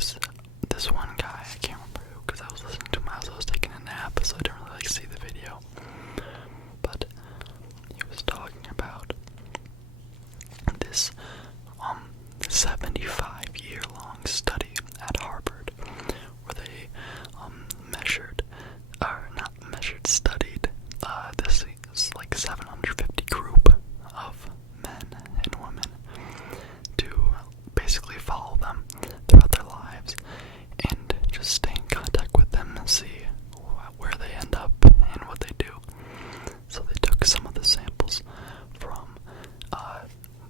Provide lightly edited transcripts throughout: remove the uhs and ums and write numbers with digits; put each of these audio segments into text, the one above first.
was this one guy, I can't remember who, because I was listening to him as I was taking a nap, so I didn't really see the video. But he was talking about this 75-year-long study at Harvard where they studied this like 750 group of men and women to basically follow them throughout their lives and just stay in contact with them and see where they end up and what they do. So they took some of the samples from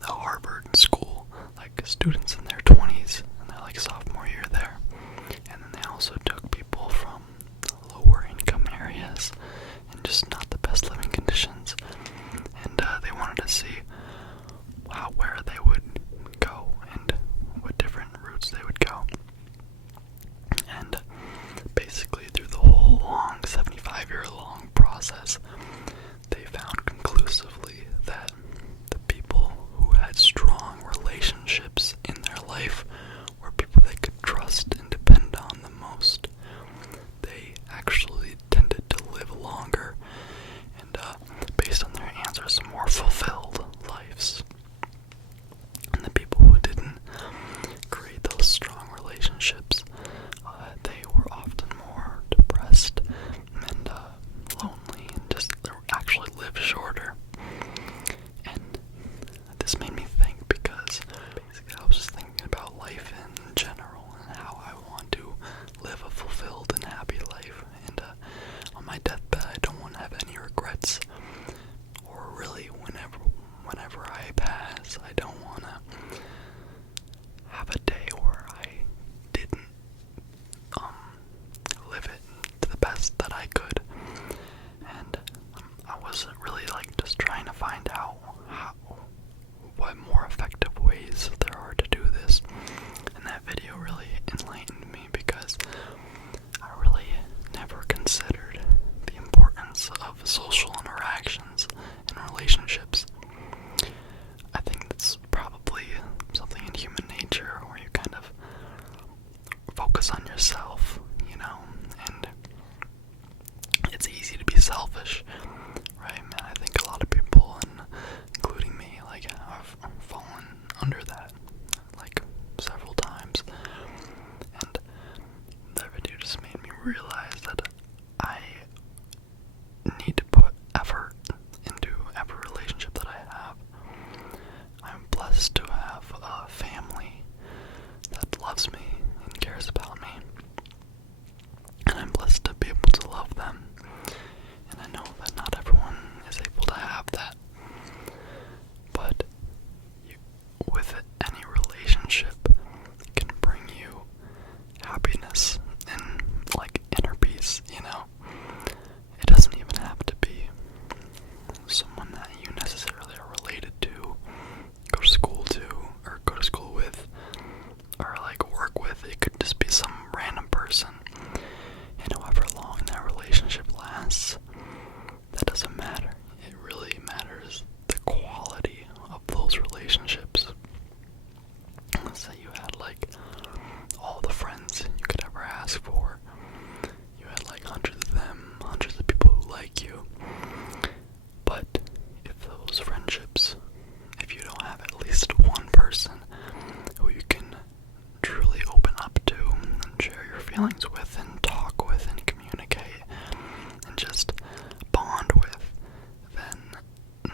the Harvard school, like students in their 20s and their like sophomore year there, and then they also took people from lower income areas and just not the best living conditions, and they wanted to see where they would go and what different routes they would go. And basically through the whole long 75-year-long process, they found conclusively that the people who had strong relationships in their life were people they could trust and depend on the most. They actually tended to live longer and, based on their answers, more fulfilled lives. And the people who didn't create those strong relationships, they were often more depressed and lonely and just actually lived shorter. And this made me think because basically I was just thinking about life in general and how I want to live a fulfilled and happy life. And on my deathbed, I don't want to have any regrets. Or really, whenever I pass, I don't want to have a day where I didn't live it to the best that I could. And I was really just trying to find out what more effective ways there are to do this. And that video really enlightened me because I really never considered the importance of social interactions and relationships. I think that's probably something in human nature where you kind of focus on yourself, and it's easy to be selfish, right? And I think a lot of people, including me, have fallen under that, several times. And that video just made me realize that I need to put effort into every relationship that I have. I'm blessed to have a family that loves me and cares about me. And I'm blessed to be able to love them. And I know that not everyone is able to have that. But with any relationship, it can bring you happiness and inner peace, It doesn't even have to be someone that you necessarily are related to, go to school to, or go to school with, or work with. It could just be some random person. And however long that relationship lasts, that doesn't matter. It really matters the quality of those relationships. Let's say you had all the friends you could ever ask for. You had hundreds of them, hundreds of people who like you. But if those friendships, if you don't have at least one person who you can truly open up to and share your feelings with and talk with and communicate and just bond with, then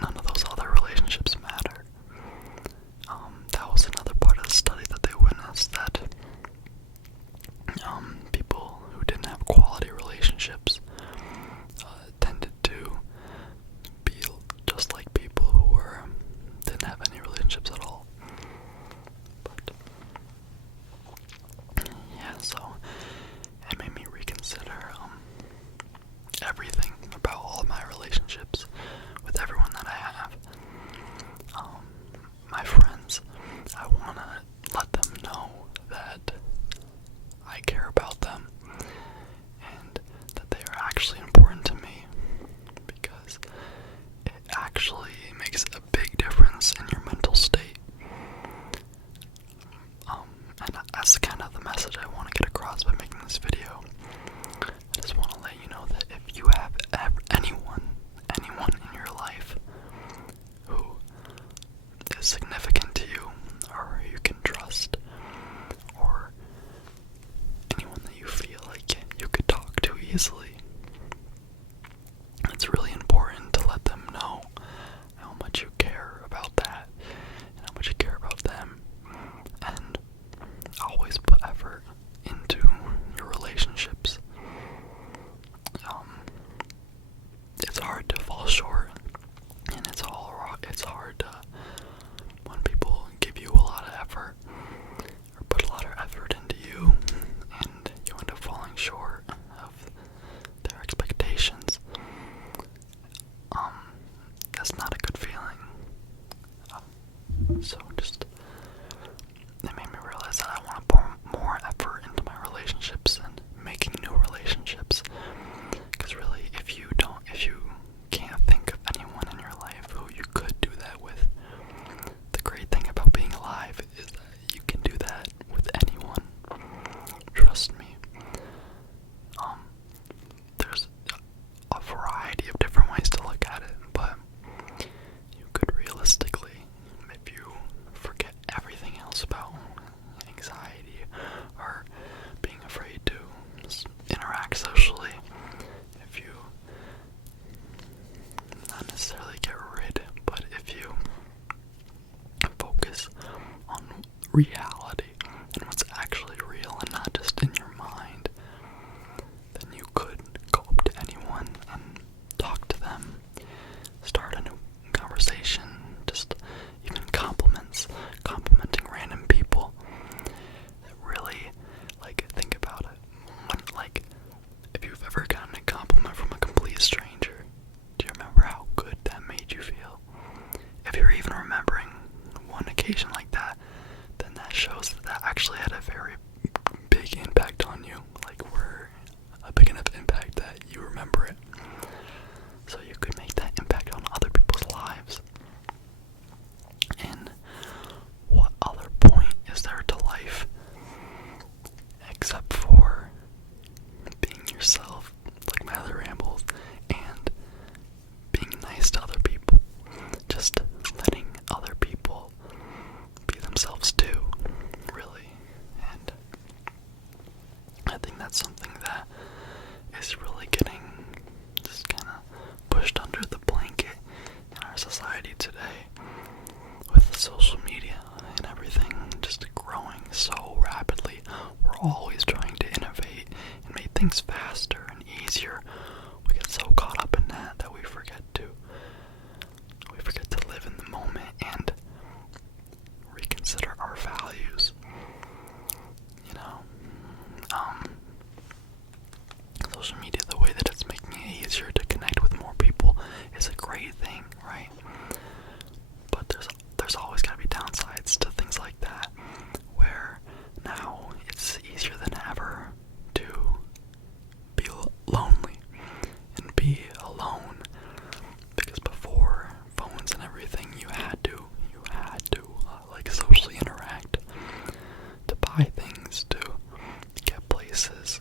none of those other relationships matter. That was another part of the study that they witnessed, that people who didn't have quality relationships tended to be just like people who didn't have any relationships at all. But yeah, so it made me reconsider everything about all of my relationships with everyone that I have. My friends, I want to let them know that I care about them and that they are easily. It's really important to let them know how much you care about that and how much you care about them, and always put effort into your relationships. It's hard to fall short, and it's hard to, when people give you a lot of effort or put a lot of effort into you, and you end up falling short of their expectations. That's not a good feeling. So it made me realize that I want to pour more effort into my relationships and making new relationships. Because really, if you can't think of anyone in your life who you could do that with, the great thing about being alive is that you can do that with anyone. Trust me. There's a variety of different ways to look at it, but you could realistically, if you forget everything else about anxiety or being afraid to interact socially, if you not necessarily get rid, but if you focus on reality and what's actually real and not just in your mind, then you could go up to anyone and talk to them, start a new conversation, just even complimenting random people. Really, think about it. If you've ever gotten a compliment from a complete stranger, do you remember how good that made you feel? If you're even remembering one occasion like that, then that shows that actually had a very big impact on you. We're a big enough impact that you remember it. So you could make that impact on other people's lives. And what other point is there to life except for being yourself, like my other rambles, and being nice to other people? Just letting other people be themselves too, really. And I think that's something that is really getting just kind of pushed under the blanket in our society today, with social media and everything just growing so rapidly. We're always trying to innovate and make things faster and easier. We get so caught up in that we forget to live in the moment and reconsider our values. Social media, the way that it's making it easier to connect with more people, is a great thing, right? But there's always got to be downsides to things like that, where now it's easier than ever to be lonely and be alone, because before phones and everything, you had to socially interact, to buy things, to get places.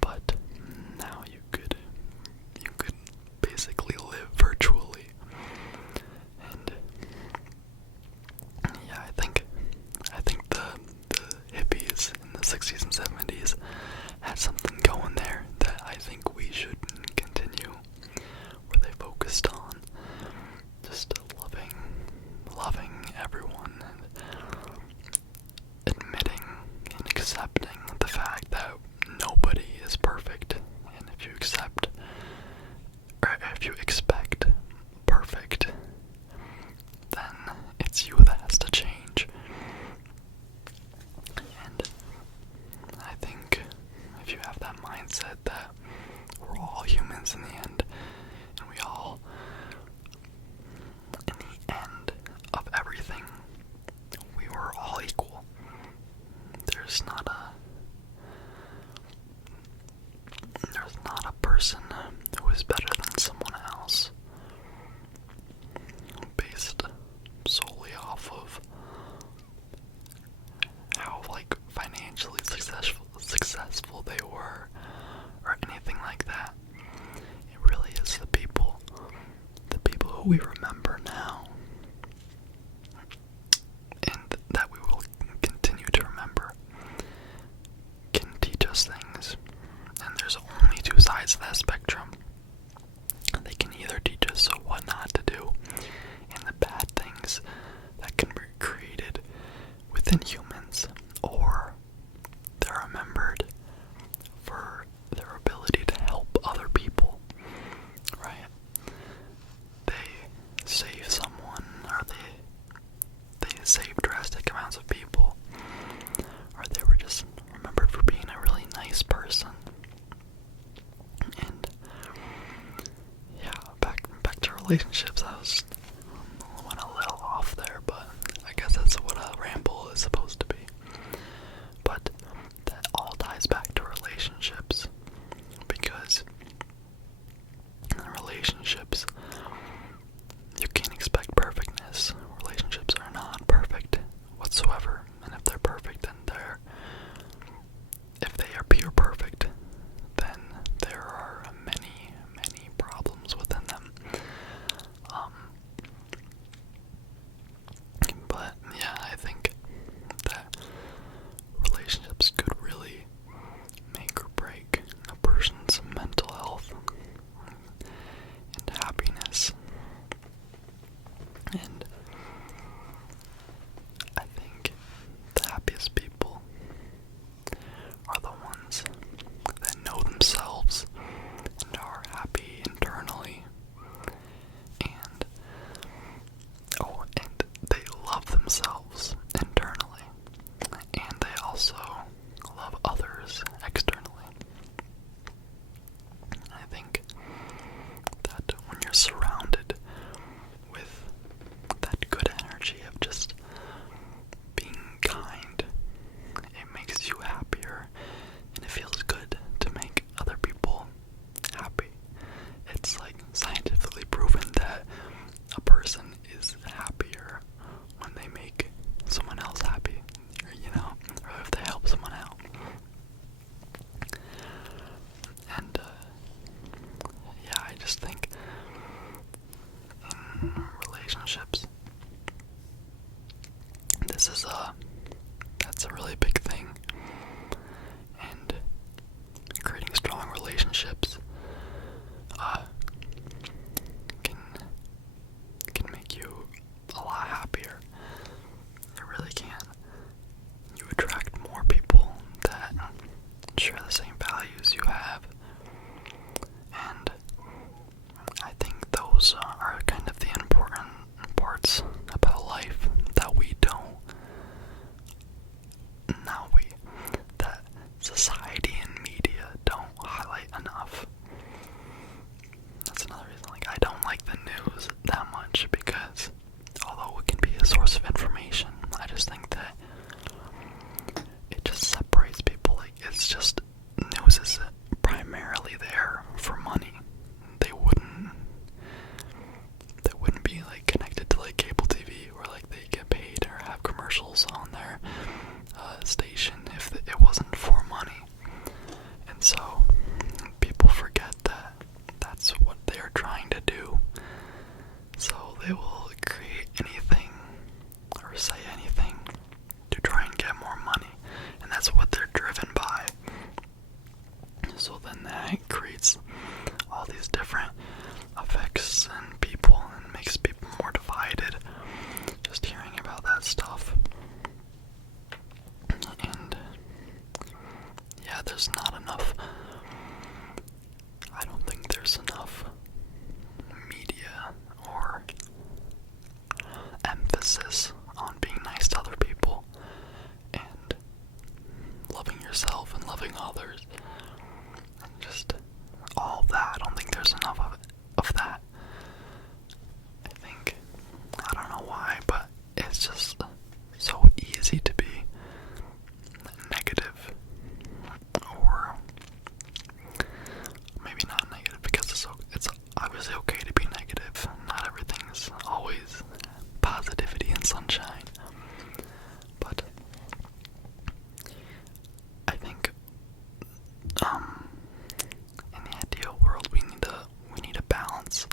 But now you could basically live virtually. And yeah, I think the hippies in the 60s and 70s had something going there that I think we should continue, where they focused on just loving everyone and admitting and accepting the fact that nobody is perfect. And if you expect perfect, then it's you that has to change. And I think if you have that mindset that we're all humans in the end, and we all, in the end of everything, we were all equal. There's not a person who is better than someone else based solely off of how financially successful they were or anything like that. It really is the people who we remember now, and that we will continue to remember, can teach us things. And there's only two sides of that spectrum. They can either teach us what not to do and the bad things that can be created within humans, or they're remembered for their ability to help other people, right? They save someone, or they save drastic amounts of people, or they were just remembered for being a really nice person. And yeah, back to relationships. I went a little off there, but I guess that's what a ramble is supposed to be. But that all ties back to relationships, because in relationships, you can't expect perfectness. Relationships are not perfect whatsoever, and if they're perfect, then if they are pure perfect, then there are many, many problems within them. But yeah, I think that relationships could really make or break a person's mental health and happiness. And I think the happiest people are the ones that know themselves and are happy internally, and they love themselves internally, and they also love others externally. I think that when you're surrounded with that good energy of just being kind, it makes you happier, and it feels good to make other people happy. It's like scientifically proven that a person is happier when they make someone else happy, or if they help someone out. And yeah, I just think in relationships, that's a really big thing. And creating strong relationships can make you a lot happier. It really can. You attract more people that share the same values you have, and I think those are kind of the important parts about life that that society and media don't highlight enough. That's another reason, I don't like the news that much, because although it can be a source of information, I just think that it just separates people. It's just, news is primarily there for money. They wouldn't be connected to cable TV, where they get paid or have commercials on their station if it wasn't for money. And so people forget that that's what they're trying to do. So they will create anything or say anything to try and get more money, and that's what they're driven by. So then that creates all these different effects in people and makes people more divided just hearing about that stuff. And yeah, there's not enough. I don't think there's enough media or emphasis on being nice to other people and loving yourself and loving others, and just all of that. I don't think there's enough of that. I don't know why, but it's just so easy to be negative, or maybe not negative, because it's obviously okay to be negative. Not everything is always positivity and sunshine, but I think in the ideal world we need a balance.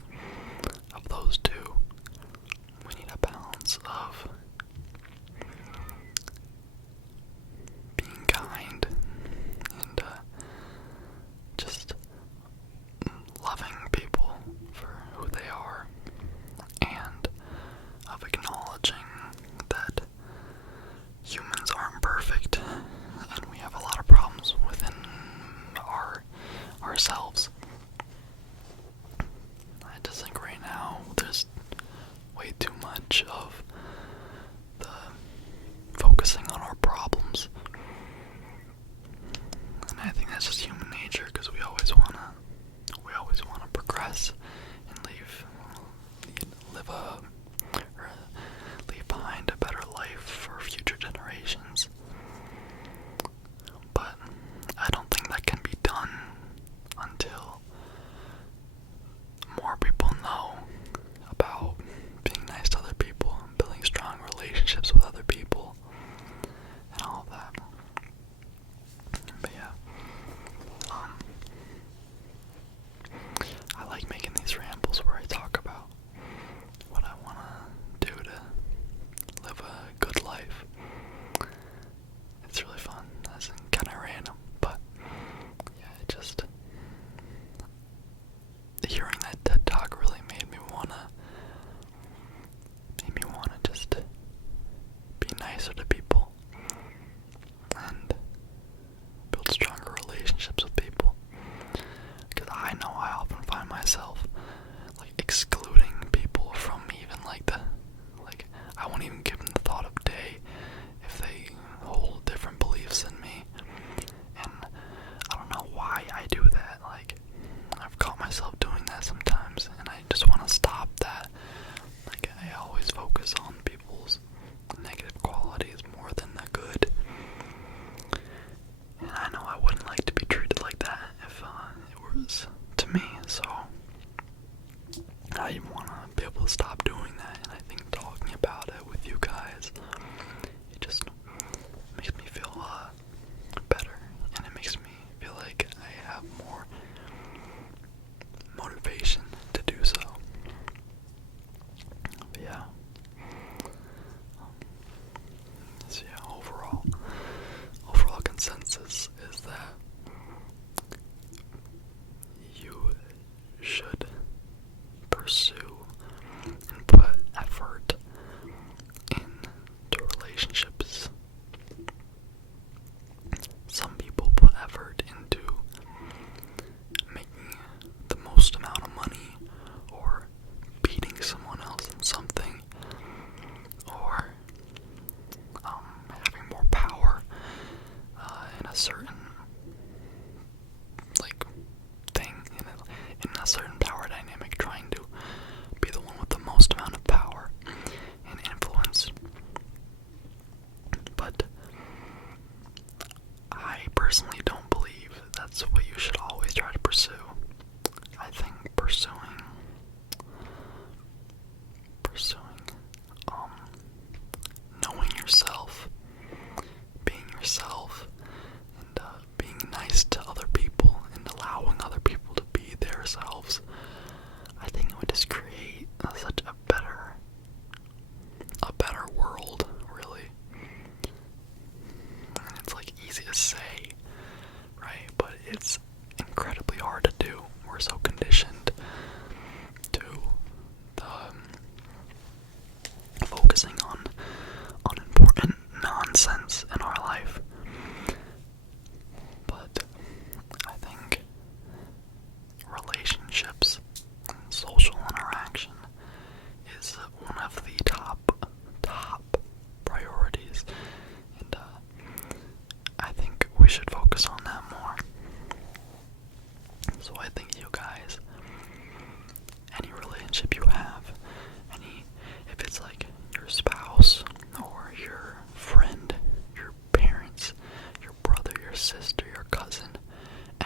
cousin,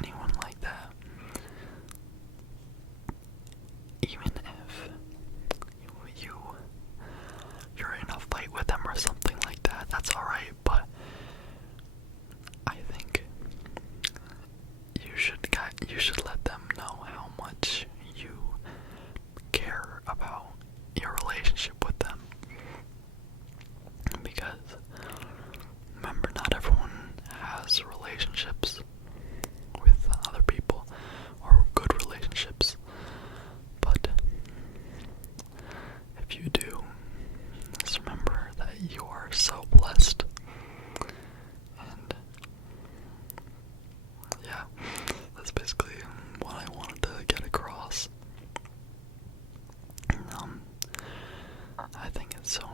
anyone like that. Even if you're in a fight with them or something like that, that's alright, but I think you should let them know how much you care about your relationship with them. Because remember, not everyone has relationships with other people or good relationships, but if you do, just remember that you are so blessed. And yeah, that's basically what I wanted to get across. I think it's so